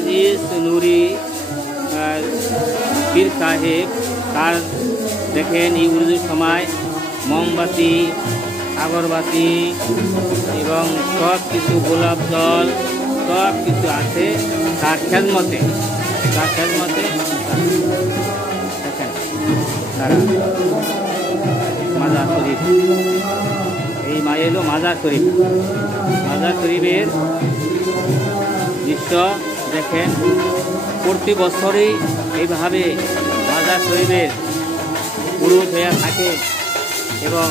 আজিজ নুরি পীর সাহেব তার দেখেন এই উরুজের সময় মোমবাতি আগরবাতি এবং সব কিছু গোলাপ জল সব কিছু আছে তার খেদমতে দেখেন তারা মাজার শরীফ এই এলো মাজার শরীফের দৃশ্য দেখেন। প্রতি বছরই এইভাবে মাজার শরীফের পুরুষ হয়ে থাকে এবং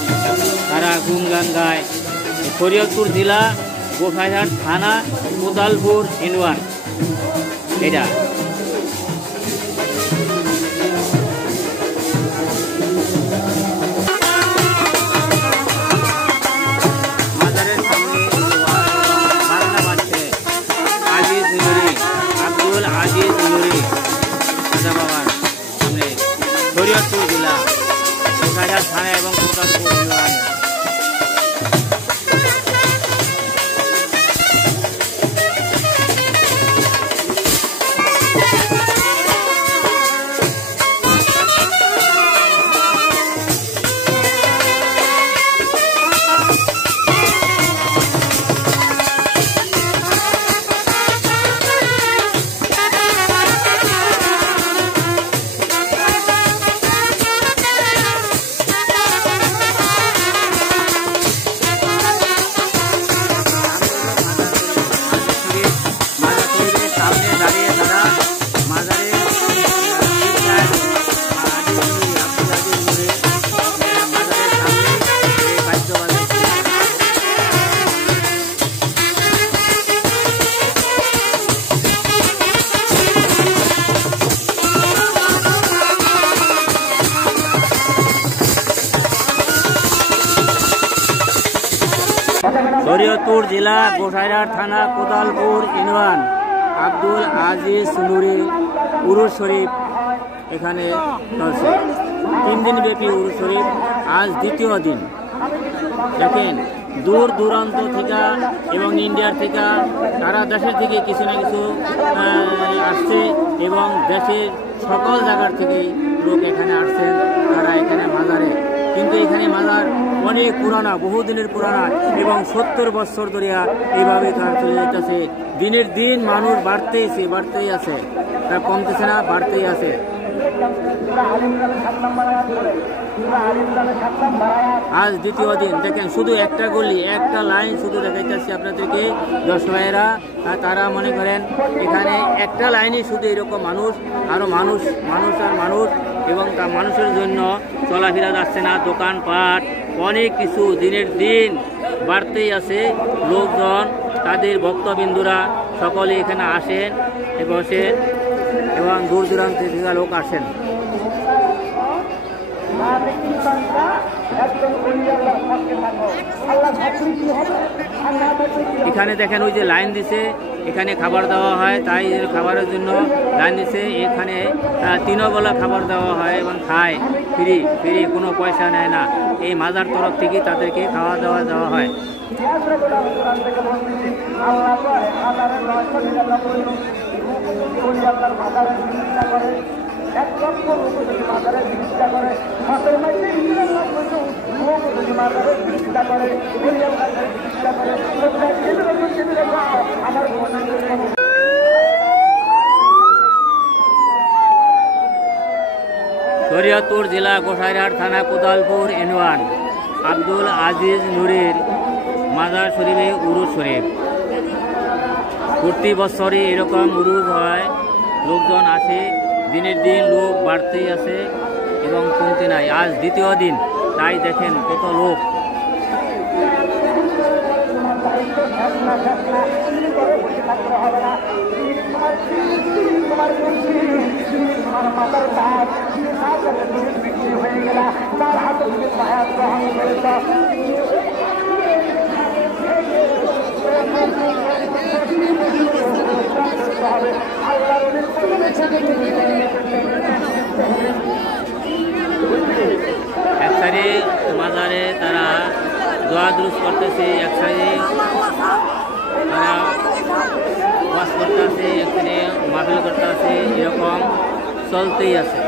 তারা গুণগান গায়। শরীয়তপুর জেলা গোসাইরহাট থানা কোদালপুর ইউনিয়ন এটা। মাজারের সামনে বাংলা বাড়ছে আজিজ নুরি আব্দুল আজিজ নুরি রাজা বাবার সামনে শরীয়তপুর জেলা গোসাইরহাট থানা এবং কোদালপুর ইউনিয়ন। শরীয়তপুর জেলা গোসাইরহাট থানা কোদালপুর ইউনিয়ন আব্দুল আজিজ নুরি উরুস শরীফ এখানে চলছে। 3 দিন ব্যাপী উরুস শরীফ, আজ দ্বিতীয় দিন। দেখেন দূর দূরান্ত থেকে এবং ইন্ডিয়ার থেকে সারা দেশের থেকে কিছু না কিছু আসছে এবং দেশের সকল জায়গার থেকে লোক এখানে আসছেন তারা এখানে মাজারে। কিন্তু এখানে মাজার অনেক পুরানা, বহুদিনের পুরানা এবং 70 বছর ধরে এইভাবে কাজ চলে যেতেছে। দিনের দিন মানুষ বাড়তেই আছে, তারা কমতেছে না, বাড়তেই আছে। আজ দ্বিতীয় দিন। দেখেন শুধু একটা গলি, একটা লাইন শুধু দেখাইতেছি আপনাদেরকে দর্শক ভাইয়েরা। তারা মনে করেন এখানে একটা লাইনে শুধু এরকম মানুষ, আরো মানুষ আর মানুষ এবং তা মানুষের জন্য চলাফেরা যাচ্ছে না। দোকানপাট অনেক কিছু দিনের দিন বাড়তেই আছে। লোকজন তাদের ভক্তবিন্দুরা সকলে এখানে আসেন বসেন এবং দূর দূরান্ত থেকে লোক আসেন। এখানে দেখেন ওই যে লাইন দিছে, এখানে খাবার দেওয়া হয়, তাই খাবারের জন্য লাইন দিছে। এখানে 3 বেলা খাবার দেওয়া হয় এবং খায় ফ্রি, কোনো পয়সা নেয় না। এই মাজার তরফ থেকে তাদেরকে খাওয়া দাওয়া দেওয়া হয়। শরীয়তপুর জেলা গোসাইরহাট থানা কোদালপুর ইউনিয়ন আব্দুল আজিজ নুরির মাজার শরীফে উরুস শরীফ। প্রতি বছরই এরকম উরুস হয়, লোকজন আসে, দিনের দিন লোক বাড়তেই আছে এবং কমতে নাই। আজ দ্বিতীয় দিন, তাই দেখেন কত লোক। এক সাইডে মাজারে তারা দোয়া দুরুস করতেছে, এক সাইডে তারা ওয়াজ করতেছে, এক সাইডে চলতেই আছে।